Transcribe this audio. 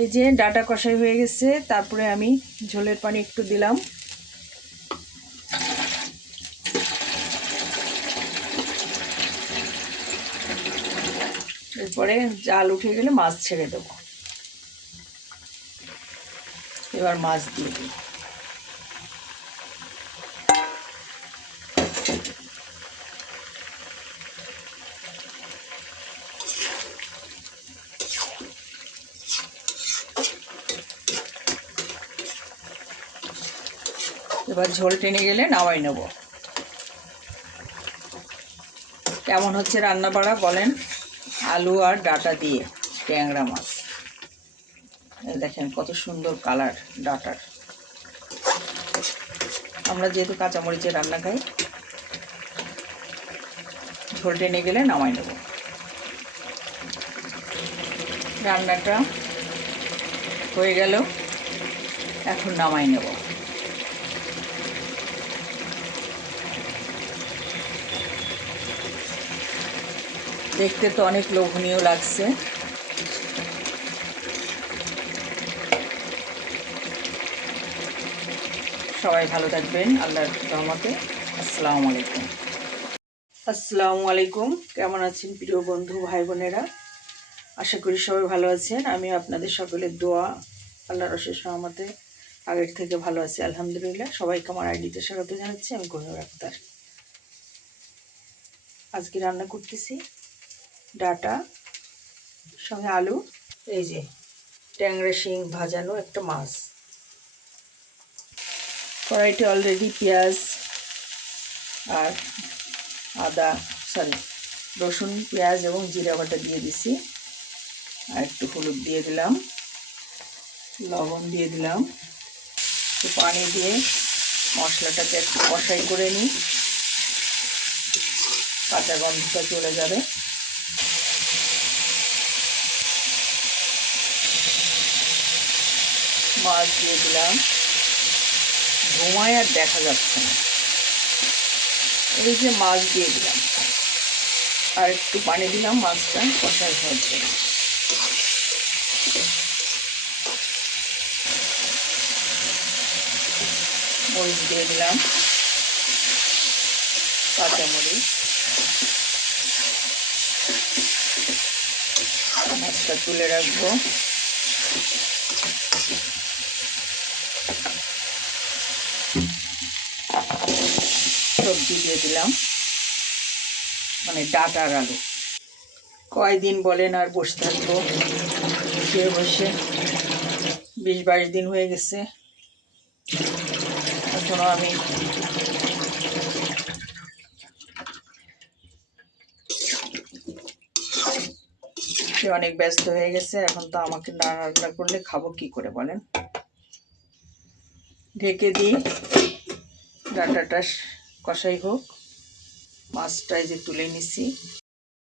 এই যে ডাটা কষাই হয়ে গেছে, তারপরে আমি ঝোলের পানি একটু দিলাম। এরপরে জাল উঠে গেলে মাছ ছেড়ে দেবো। এবার মাছ দিয়ে দিই। এবার ঝোল টেনে গেলে নামাই নেব। কেমন হচ্ছে রান্না বাড়া বলেন? আলু আর ডাটা দিয়ে ট্যাংরা মাছ। দেখেন কত সুন্দর কালার ডাটার। আমরা যেহেতু কাঁচামরিচে রান্না খাই, ঝোল টেনে গেলে নামাই নেব। রান্নাটা হয়ে গেল, এখন নামাই নেব। দেখতে তো অনেক লোভনীয় লাগছে। সবাই ভালো থাকবেন, আল্লাহর রহমতে। আসসালামু আলাইকুম। আসসালামু আলাইকুম। কেমন আছেন প্রিয় বন্ধু, ভাই বোনেরা? আশা করি সবাই ভালো আছেন। আমি আপনাদের সকলের দোয়া, আল্লাহর অশেষ রহমতে আগের থেকে ভালো আছি, আলহামদুলিল্লাহ। সবাইকে আমার আইডিতে স্বাগত জানাচ্ছি, আমি কোহিনুর আক্তার। আজকে রান্না করতেছি ডাটা, সঙ্গে আলু, এই যে ট্যাংরা, শিং ভাজানো একটা মাছ। কড়াইটি অলরেডি পেঁয়াজ আর আদা সরি রসুন, পেঁয়াজ এবং জিরা বাটা দিয়ে দিছি। আর একটু হলুদ দিয়ে দিলাম, লবণ দিয়ে দিলাম। একটু পানি দিয়ে মশলাটাকে একটু কষাই করে নিই। কাঁচা গন্ধটা চলে যাবে। মাছ দিয়ে দিলাম। ঘুমায় আর দেখা যাচ্ছে না। এই যে মাছ দিয়ে দিলাম। আর একটু পানি দিলাম মাছটা হওয়ার জন্য। মরিচ দিয়ে দিলাম। কাঁচা কাঁচামরিচ। মাছটা তুলে রাখব। সবজি দিয়ে দিলাম। মানে ডাটার আলু। কয়দিন বলেন আর বসে থাকব? শুয়ে বসে। বিশ বাইশ দিন হয়ে গেছে। এখনও আমি সে অনেক ব্যস্ত হয়ে গেছে। এখন তো আমাকে না রান্না করলে খাব কি করে বলেন? ঢেকে দিই। ডাটাটা কষাই হোক মাছটা এই যে তুলে নিছি।